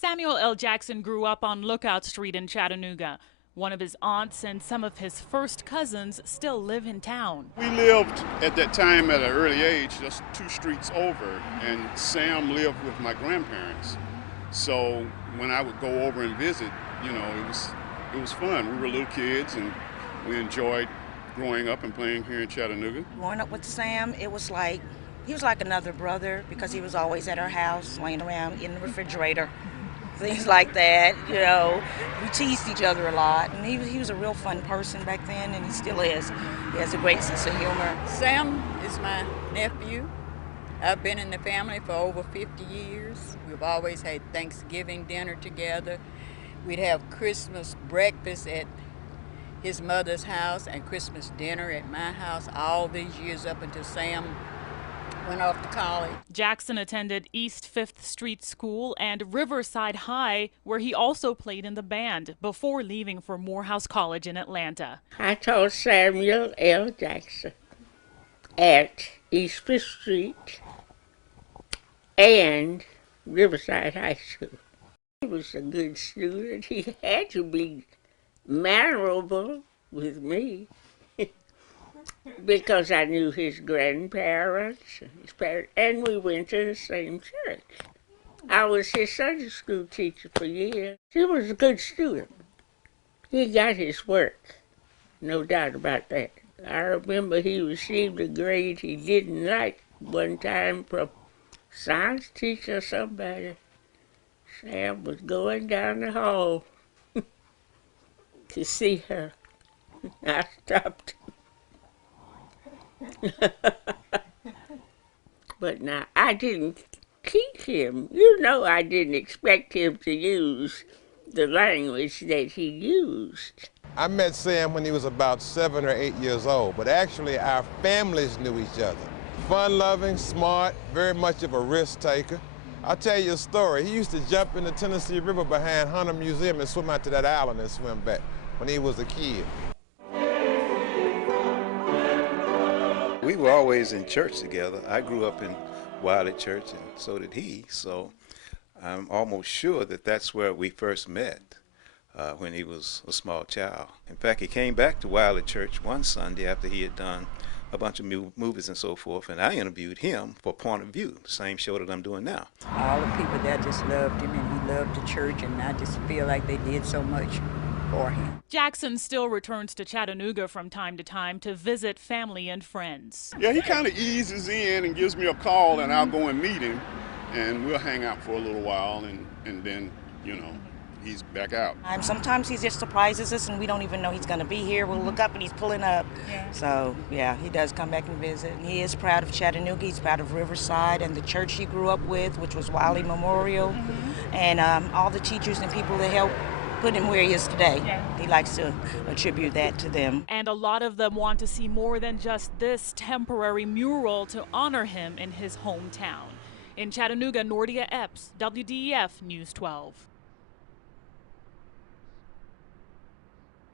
Samuel L. Jackson grew up on Lookout Street in Chattanooga. One of his aunts and some of his first cousins still live in town. We lived at that time at an early age just 2 streets over, and Sam lived with my grandparents. So when I would go over and visit, it was fun. We were little kids and we enjoyed growing up and playing here in Chattanooga. Growing up with Sam, it was like he was like another brother because he was always at our house, laying around in the refrigerator, things like that. We teased each other a lot, and he was a real fun person back then, and he still is. He has a great sense of humor. Sam is my nephew. I've been in the family for over 50 years. We've always had Thanksgiving dinner together. We'd have Christmas breakfast at his mother's house and Christmas dinner at my house all these years up until Sam went off to college. Jackson attended East 5th Street School and Riverside High, where he also played in the band before leaving for Morehouse College in Atlanta. I taught Samuel L. Jackson at East 5th Street and Riverside High School. He was a good student. He had to be mannerable with me because I knew his grandparents, and we went to the same church. I was his Sunday school teacher for years. He was a good student. He got his work, no doubt about that. I remember he received a grade he didn't like one time from science teacher or somebody. Sam was going down the hall to see her. I stopped. But now, I didn't teach him. I didn't expect him to use the language that he used. I met Sam when he was about 7 or 8 years old, but actually our families knew each other. Fun-loving, smart, very much of a risk-taker. I'll tell you a story. He used to jump in the Tennessee River behind Hunter Museum and swim out to that island and swim back when he was a kid. We were always in church together. I grew up in Wiley Church, and so did he. So I'm almost sure that that's where we first met when he was a small child. In fact, he came back to Wiley Church one Sunday after he had done a bunch of movies and so forth, and I interviewed him for Point of View, the same show that I'm doing now. All the people there just loved him, and he loved the church, and I just feel like they did so much for him. Jackson still returns to Chattanooga from time to time to visit family and friends. Yeah, he kind of eases in and gives me a call, and I'll go and meet him, and we'll hang out for a little while, and then, he's back out. Sometimes he just surprises us, and we don't even know he's going to be here. We'll look up, and he's pulling up. Yeah. So, yeah, he does come back and visit. He is proud of Chattanooga. He's proud of Riverside and the church he grew up with, which was Wiley Memorial, and all the teachers and people that helped put him where he is today. Yeah. He likes to attribute that to them. And a lot of them want to see more than just this temporary mural to honor him in his hometown. In Chattanooga, Nordia Epps, WDEF News 12.